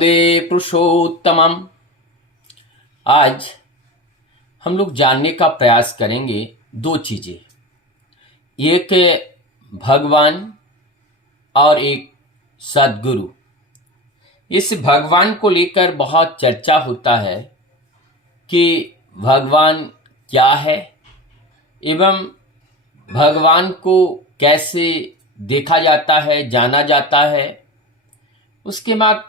पुरुषोत्तमम। आज हम लोग जानने का प्रयास करेंगे दो चीजें, एक भगवान और एक सद्गुरु। इस भगवान को लेकर बहुत चर्चा होता है कि भगवान क्या है एवं भगवान को कैसे देखा जाता है, जाना जाता है। उसके बाद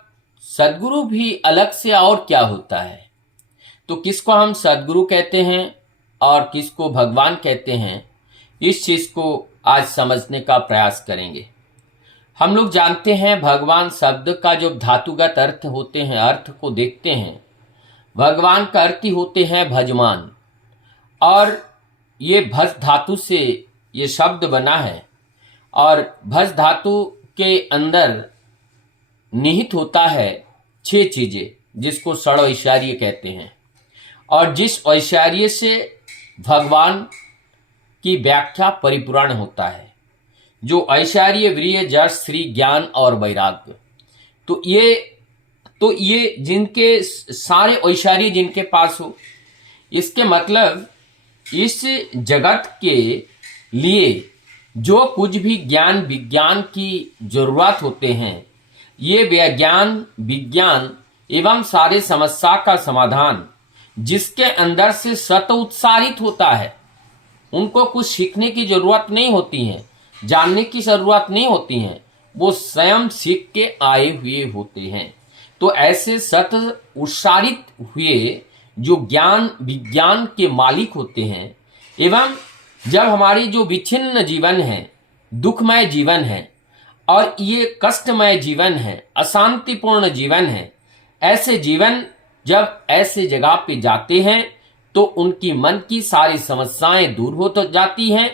सद्गुरु भी अलग से और क्या होता है, तो किसको हम सद्गुरु कहते हैं और किसको भगवान कहते हैं, इस चीज को आज समझने का प्रयास करेंगे। हम लोग जानते हैं भगवान शब्द का जो धातुगत अर्थ होते हैं, अर्थ को देखते हैं, भगवान का अर्थ ही होते हैं भजमान, और ये भज धातु से ये शब्द बना है और भज धातु के अंदर निहित होता है 6 चीजें, जिसको षड ऐश्वर्य कहते हैं। और जिस ऐश्वर्य से भगवान की व्याख्या परिपूर्ण होता है, जो ऐश्वर्य वीर्य जश श्री ज्ञान और वैराग्य, तो ये जिनके सारे ऐश्वर्य जिनके पास हो, इसके मतलब इस जगत के लिए जो कुछ भी ज्ञान विज्ञान की जरूरत होते हैं, ये विज्ञान एवं सारे समस्या का समाधान जिसके अंदर से सत उत्सारित होता है, उनको कुछ सीखने की जरूरत नहीं होती है, जानने की जरूरत नहीं होती है, वो स्वयं सीख के आए हुए होते हैं। तो ऐसे सत उत्सारित हुए जो ज्ञान विज्ञान के मालिक होते हैं, एवं जब हमारी जो विच्छिन्न जीवन है, दुखमय जीवन है और ये कष्टमय जीवन है, अशांतिपूर्ण जीवन है, ऐसे जीवन जब ऐसे जगह पे जाते हैं तो उनकी मन की सारी समस्याएं दूर हो तो जाती हैं,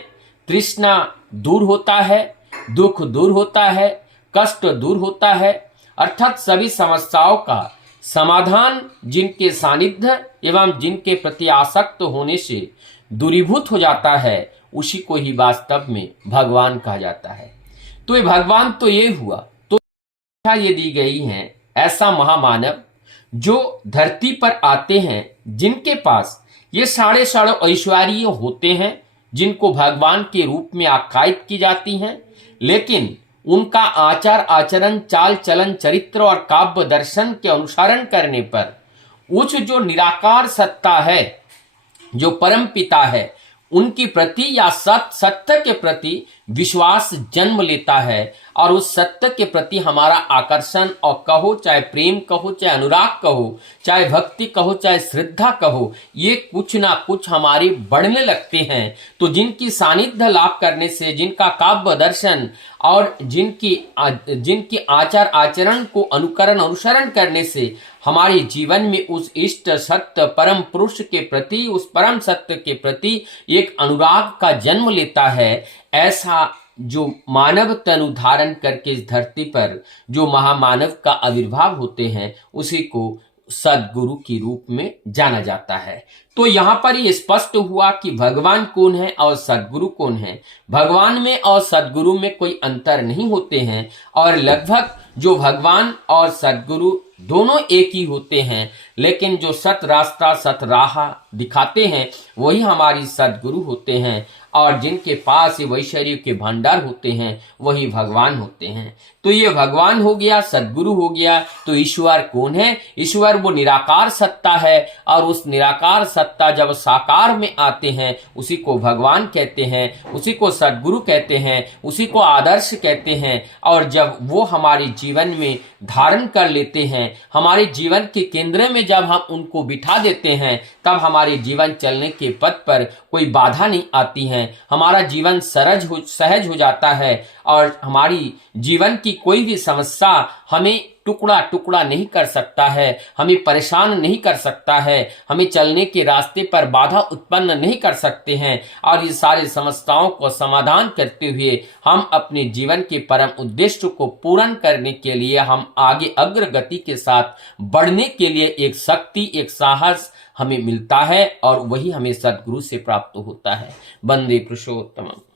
तृष्णा दूर होता है, दुख दूर होता है, कष्ट दूर होता है, अर्थात सभी समस्याओं का समाधान जिनके सानिध्य एवं जिनके प्रति आसक्त होने से दूरीभूत हो जाता है, उसी को ही वास्तव में भगवान कहा जाता है। तो ये भगवान तो ये हुआ, तो ये दी गई है ऐसा महामानव जो धरती पर आते हैं, जिनके पास ये साढ़े ऐश्वर्य होते हैं, जिनको भगवान के रूप में आख्यायित की जाती हैं, लेकिन उनका आचार आचरण चाल चलन चरित्र और काव्य दर्शन के अनुसरण करने पर उच्च जो निराकार सत्ता है, जो परम पिता है, उनकी प्रति या सत्य के प्रति विश्वास जन्म लेता है और उस सत्य के प्रति हमारा आकर्षण, और कहो चाहे प्रेम कहो, चाहे अनुराग कहो, चाहे भक्ति कहो, चाहे श्रद्धा कहो, ये कुछ ना कुछ हमारे बढ़ने लगते हैं। तो जिनकी सानिध्य लाभ करने से, जिनका काव्य दर्शन और जिनकी आचार आचरण को अनुसरण करने से हमारे जीवन में उस इष्ट सत्य परम पुरुष के प्रति, उस परम सत्य के प्रति एक अनुराग का जन्म लेता है, ऐसा जो मानव तनु धारण करके इस धरती पर जो महामानव का आविर्भाव होते हैं, उसी को सद्गुरु के रूप में जाना जाता है। तो यहाँ पर ये स्पष्ट हुआ कि भगवान कौन है और सद्गुरु कौन है। भगवान में और सद्गुरु में कोई अंतर नहीं होते हैं, और लगभग जो भगवान और सद्गुरु दोनों एक ही होते हैं, लेकिन जो सत रास्ता सत राह दिखाते हैं वही हमारी सद्गुरु होते हैं, और जिनके पास ये वैश्वर्य के भंडार होते हैं वही भगवान होते हैं। तो ये भगवान हो गया, सद्गुरु हो गया। तो ईश्वर कौन है? ईश्वर वो निराकार सत्ता है, और उस निराकार सत्ता जब साकार में आते हैं उसी को भगवान कहते हैं, उसी को सद्गुरु कहते हैं, उसी को आदर्श कहते हैं। और जब वो हमारे जीवन में धारण कर लेते हैं, हमारे जीवन के केंद्र में जब हम उनको बिठा देते हैं, तब हमारे जीवन चलने के पथ पर कोई बाधा नहीं आती है, हमारा जीवन सहज हो जाता है, और हमारी जीवन की कोई भी समस्या हमें टुकड़ा टुकड़ा नहीं कर सकता है, हमें परेशान नहीं कर सकता है, हमें चलने के रास्ते पर बाधा उत्पन्न नहीं कर सकते हैं। और ये सारे समस्याओं को समाधान करते हुए हम अपने जीवन के परम उद्देश्य को पूर्ण करने के लिए, हम आगे अग्रगति के साथ बढ़ने के लिए एक शक्ति, एक साहस हमें मिलता है, और वही हमें सद्गुरु से प्राप्त होता है। वंदे पुरुषोत्तमम्।